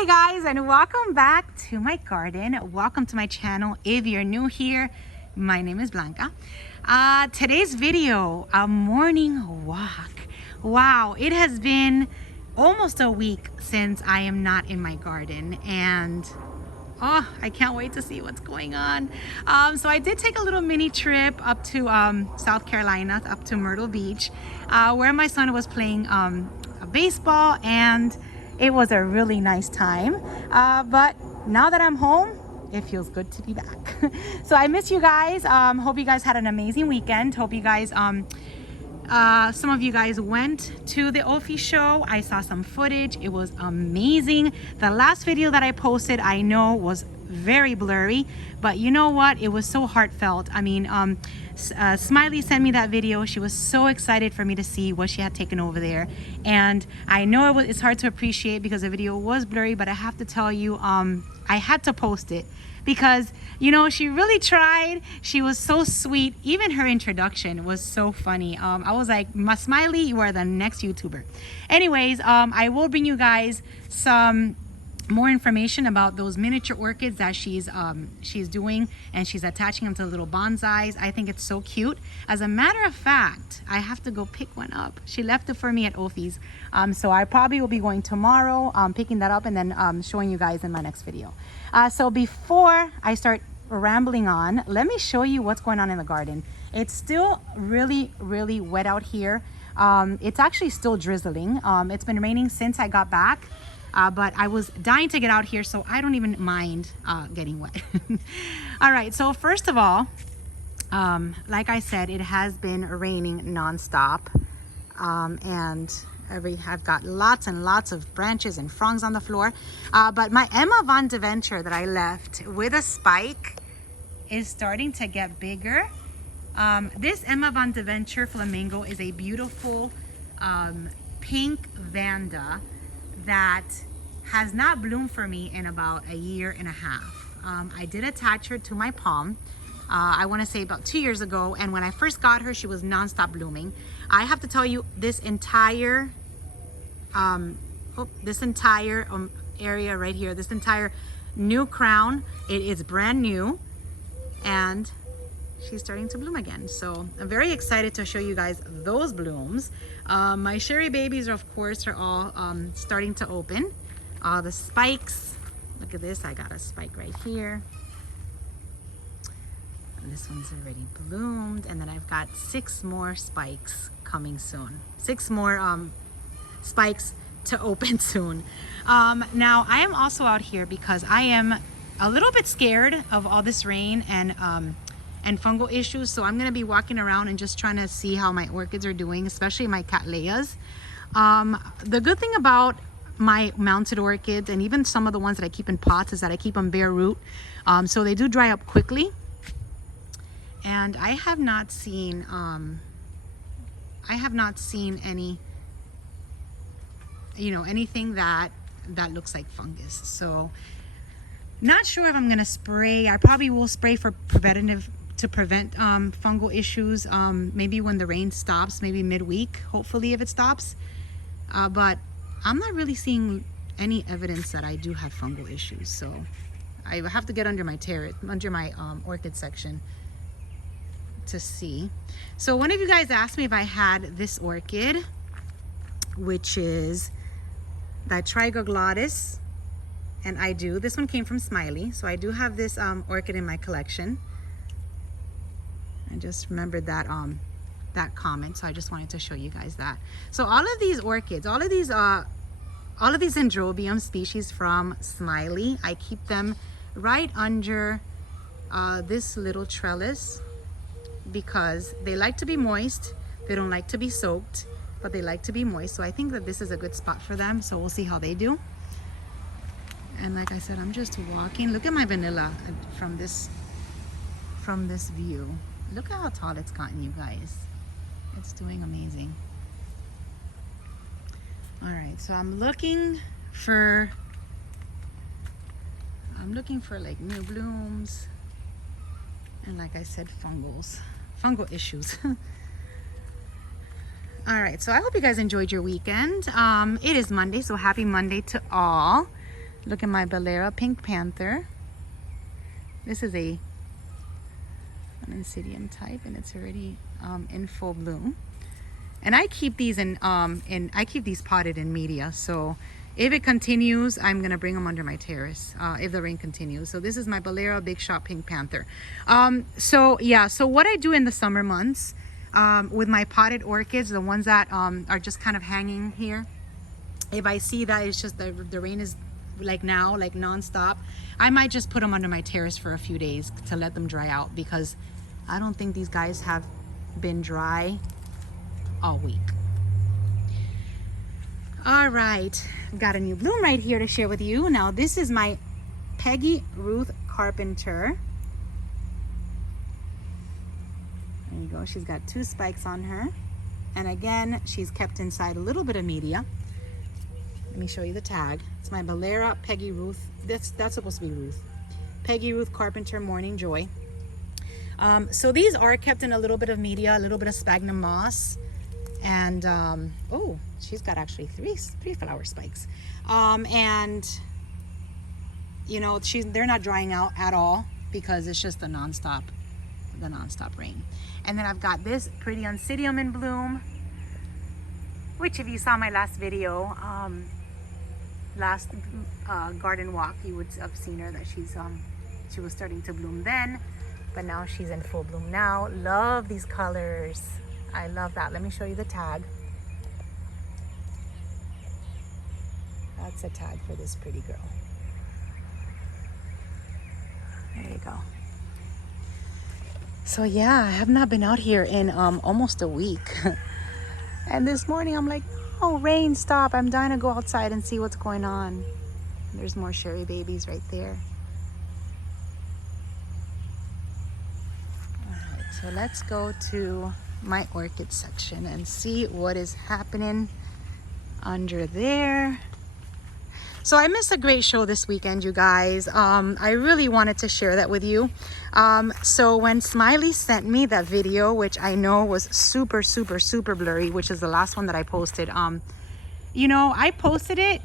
Hey guys, and welcome back to my garden. Welcome to my channel. If you're new here, my name is Blanca. Today's video, a morning walk. Wow, it has been almost a week since I am not in my garden, and oh, I can't wait to see what's going on. So I did take a little mini trip up to South Carolina, up to Myrtle Beach, where my son was playing baseball, and it was a really nice time. But now that I'm home, it feels good to be back. So I miss you guys. Hope you guys had an amazing weekend. Hope you guys, some of you guys went to the Ophi show. I saw some footage. It was amazing. The last video that I posted, I know was very blurry, but you know what? It was so heartfelt. I mean, Smiley sent me that video. She was so excited for me to see what she had taken over there, and I know it's hard to appreciate because the video was blurry, but I have to tell you, I had to post it because, you know, she really tried. She was so sweet. Even her introduction was so funny. I was like, Smiley, you are the next YouTuber. Anyways, I will bring you guys some more information about those miniature orchids that she's doing, and she's attaching them to little bonsais. I think it's so cute. As a matter of fact, I have to go pick one up. She left it for me at Ophi's, so I probably will be going tomorrow, picking that up and then showing you guys in my next video. So before I start rambling on, let me show you what's going on in the garden. It's still really wet out here. It's actually still drizzling. It's been raining since I got back. But I was dying to get out here, so I don't even mind getting wet. All right, so first of all, like I said, it has been raining nonstop, and I've got lots and lots of branches and fronds on the floor. But my Emma Von Deventure that I left with a spike is starting to get bigger. This Emma Von Deventure Flamingo is a beautiful pink Vanda that has not bloomed for me in about a year and a half. I did attach her to my palm, I want to say about 2 years ago, and when I first got her, she was non-stop blooming. I have to tell you, this entire area right here, this entire new crown, it is brand new, and she's starting to bloom again. So I'm very excited to show you guys those blooms. My Sherry babies, of course, are all starting to open. The spikes, look at this, I got a spike right here. And this one's already bloomed, and then I've got 6 more spikes coming soon. 6 more spikes to open soon. Now I am also out here because I am a little bit scared of all this rain and fungal issues, so I'm going to be walking around and just trying to see how my orchids are doing, especially my cattleyas. The good thing about my mounted orchids, and even some of the ones that I keep in pots, is that I keep them bare root, so they do dry up quickly. And I have not seen any, you know, anything that looks like fungus. So not sure if I'm going to spray. I probably will spray for preventative to prevent fungal issues, maybe when the rain stops, maybe midweek, hopefully, if it stops. But I'm not really seeing any evidence that I do have fungal issues, so I have to get under my orchid section to see. So one of you guys asked me if I had this orchid, which is that Trigoglottis, and I do. This one came from Smiley, so I do have this orchid in my collection. I just remembered that that comment, so I just wanted to show you guys that. So all of these orchids, all of these Dendrobium species from Smiley, I keep them right under this little trellis because they like to be moist. They don't like to be soaked, but they like to be moist. So I think that this is a good spot for them. So we'll see how they do. And like I said, I'm just walking. Look at my vanilla from this view. Look at how tall it's gotten, you guys. It's doing amazing. All right, so I'm looking for like new blooms, and like I said, fungal issues. All right, so I hope you guys enjoyed your weekend. It is Monday, so happy Monday to all. Look at my Bolera Pink Panther. This is an Oncidium type, and it's already in full bloom. And I keep these I keep these potted in media. So if it continues, I'm gonna bring them under my terrace if the rain continues. So this is my Bolera Big Shot Pink Panther. So yeah, so what I do in the summer months with my potted orchids, the ones that are just kind of hanging here, if I see that it's just the rain is like now, like non-stop, I might just put them under my terrace for a few days to let them dry out, because I don't think these guys have been dry all week. All right, I've got a new bloom right here to share with you. Now this is my Peggy Ruth Carpenter. There you go. She's got 2 spikes on her, and again she's kept inside a little bit of media. Let me show you the tag. It's my Bolera Peggy Ruth. That's supposed to be Ruth. Peggy Ruth Carpenter Morning Joy. So these are kept in a little bit of media, a little bit of sphagnum moss, and oh, she's got actually three flower spikes. And you know, they're not drying out at all because it's just the nonstop rain. And then I've got this pretty Oncidium in bloom, which if you saw my last video, last garden walk, you would have seen her that she was starting to bloom then, but now she's in full bloom now. Love these colors. I love that. Let me show you the tag. That's a tag for this pretty girl. There you go. So yeah, I have not been out here in almost a week. And this morning I'm like, oh, rain, stop. I'm dying to go outside and see what's going on. There's more cherry babies right there. All right, so let's go to my orchid section and see what is happening under there. So I missed a great show this weekend, you guys. I really wanted to share that with you. So when Smiley sent me that video, which I know was super blurry, which is the last one that I posted, you know, I posted it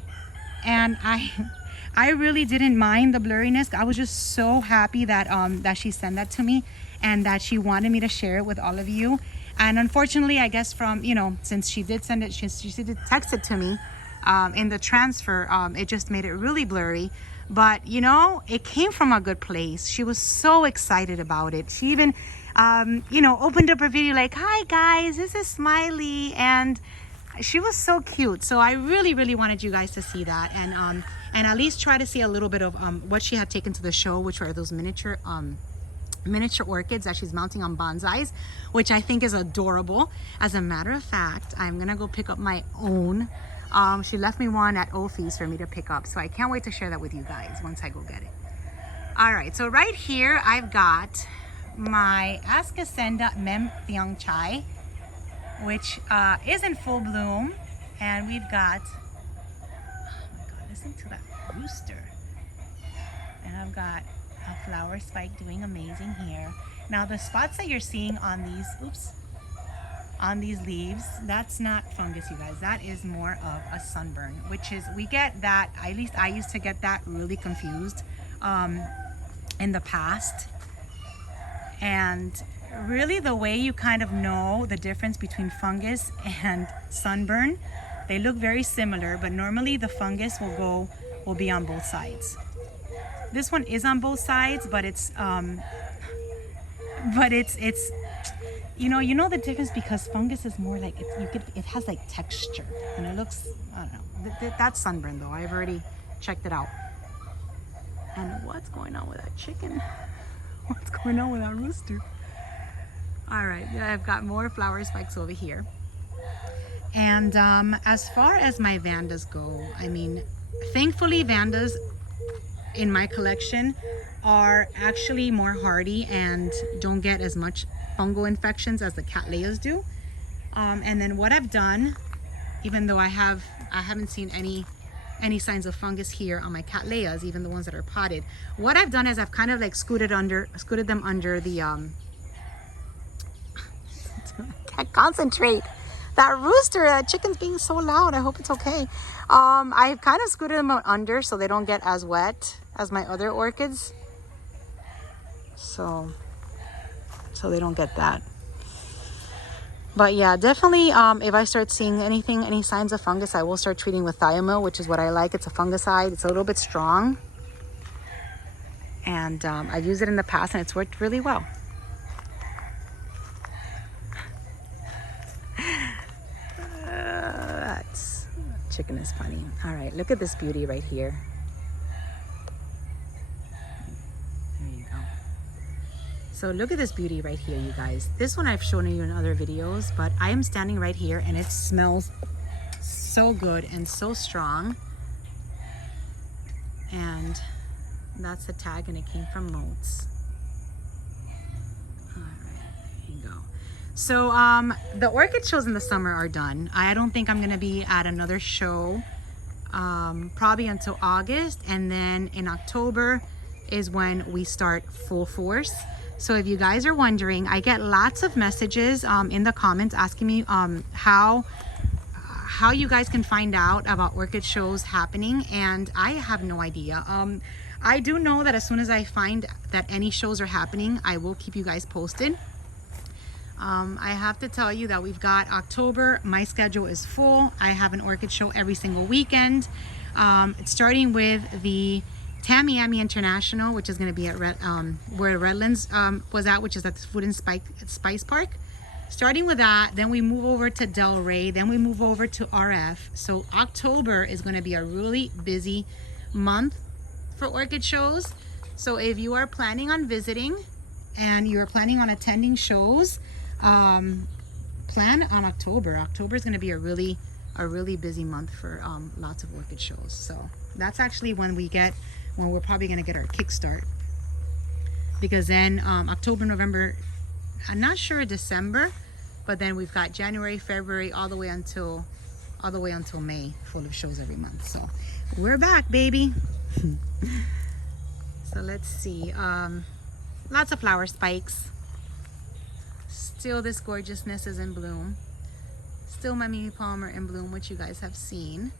and I really didn't mind the blurriness. I was just so happy that that she sent that to me and that she wanted me to share it with all of you. And unfortunately, I guess from, you know, since she did send it, she did text it to me in the transfer, it just made it really blurry. But you know, it came from a good place. She was so excited about it. She even you know, opened up her video like, hi guys, this is Smiley, and she was so cute. So I really wanted you guys to see that and at least try to see a little bit of what she had taken to the show, which were those miniature orchids that she's mounting on bonsais, which I think is adorable. As a matter of fact, I'm gonna go pick up my own. She left me one at Ophi's for me to pick up, so I can't wait to share that with you guys once I go get it. All right, so right here I've got my Ascasenda Mem Thiang Chai, which is in full bloom, and we've got, oh my god, listen to that rooster. And I've got a flower spike doing amazing here. Now the spots that you're seeing on these, on these leaves, that's not fungus, you guys. That is more of a sunburn, which is, we get that, at least I used to get that really confused in the past. And really the way you kind of know the difference between fungus and sunburn, they look very similar, but normally the fungus will be on both sides. This one is on both sides, but it's you know the difference, because fungus is more like, it has like texture and it looks, I don't know, that's sunburn though. I've already checked it out. And what's going on with that chicken? What's going on with that rooster? All right, I've got more flower spikes over here. And as far as my Vandas go, I mean, thankfully Vandas in my collection are actually more hardy and don't get as much fungal infections as the Cattleyas do. And then what I've done, even though I haven't seen any signs of fungus here on my Cattleyas, even the ones that are potted, what I've done is I've kind of like scooted them under the can't concentrate, That rooster, that chicken's being so loud. I hope it's okay. I've kind of scooted them out under so they don't get as wet as my other orchids. So they don't get that. But yeah, definitely if I start seeing any signs of fungus, I will start treating with thiamyl, which is what I like. It's a fungicide. It's a little bit strong. And I've used it in the past and it's worked really well. Chicken is funny. All right, look at this beauty right here. There you go. So look at this beauty right here, you guys. This one I've shown you in other videos, but I am standing right here and it smells so good and so strong. And that's the tag, and it came from Moats. All right, there you go. So the orchid shows in the summer are done. I don't think I'm gonna be at another show probably until August, and then in October is when we start full force. So if you guys are wondering, I get lots of messages in the comments asking me how you guys can find out about orchid shows happening, and I have no idea. I do know that as soon as I find that any shows are happening, I will keep you guys posted. I have to tell you that we've got October. My schedule is full. I have an orchid show every single weekend. It's starting with the Tamiami International, which is going to be at where Redlands was at, which is at the Food and Spice Park. Starting with that, then we move over to Delray, then we move over to RF. So October is going to be a really busy month for orchid shows. So if you are planning on visiting and you're planning on attending shows, plan on October. October is going to be a really busy month for lots of orchid shows. So that's actually when we're probably going to get our kickstart, because then October, November, I'm not sure December, but then we've got January, February, all the way until May, full of shows every month. So we're back, baby. So let's see, lots of flower spikes. Still, this gorgeousness is in bloom. Still my Mimi Palmer in bloom, which you guys have seen.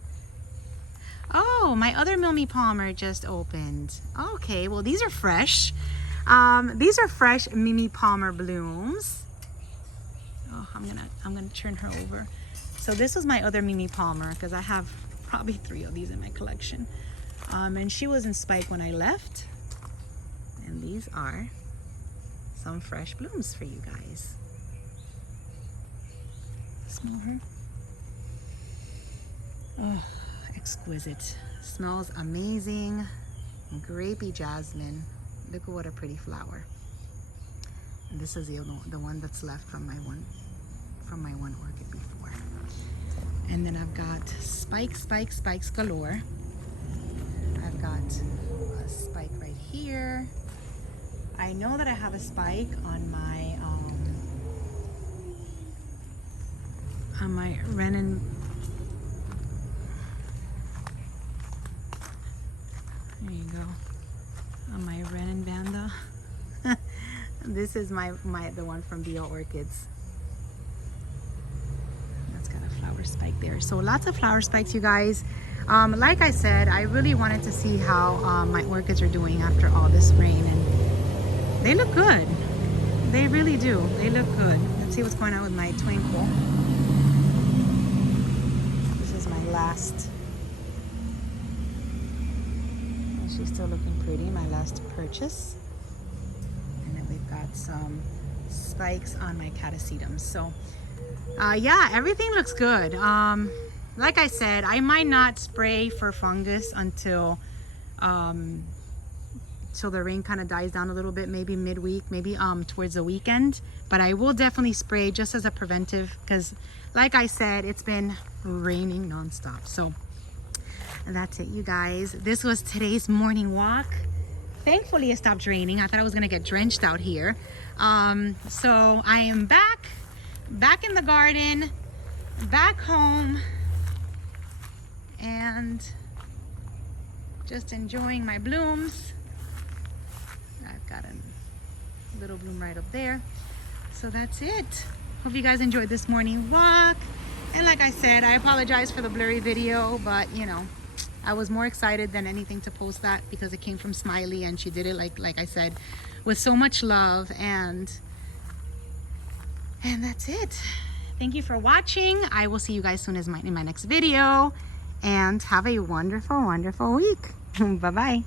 Oh, my other Mimi Palmer just opened. Okay, well, these are fresh. These are fresh Mimi Palmer blooms. Oh, I'm gonna turn her over. So this was my other Mimi Palmer, because I have probably 3 of these in my collection. And she was in spike when I left. And these are some fresh blooms for you guys. Smell her. Oh, exquisite. Smells amazing. Grapey jasmine. Look at what a pretty flower. And this is the one that's left from my one orchid before. And then I've got spikes galore. I've got a spike right here. I know that I have a spike on my Renin. There you go. On my Renin Vanda. This is the one from Bio Orchids. That's got a flower spike there. So lots of flower spikes, you guys. Like I said, I really wanted to see how my orchids are doing after all this rain, and they look good. They really do. They look good. Let's see what's going on with my Twinkle. This is my last. She's still looking pretty. My last purchase. And then we've got some spikes on my catasetums. So yeah, everything looks good. Like I said, I might not spray for fungus until so the rain kind of dies down a little bit, maybe midweek, maybe towards the weekend. But I will definitely spray just as a preventive, because like I said, it's been raining nonstop. So that's it, you guys. This was today's morning walk. Thankfully it stopped raining. I thought I was gonna get drenched out here. So I am back in the garden, back home, and just enjoying my blooms. I've got a little bloom right up there. So that's it. Hope you guys enjoyed this morning walk. And like I said, I apologize for the blurry video, but you know, I was more excited than anything to post that because it came from Smiley, and she did it like I said, with so much love, and that's it. Thank you for watching. I will see you guys soon in my next video, and have a wonderful, wonderful week. Bye-bye.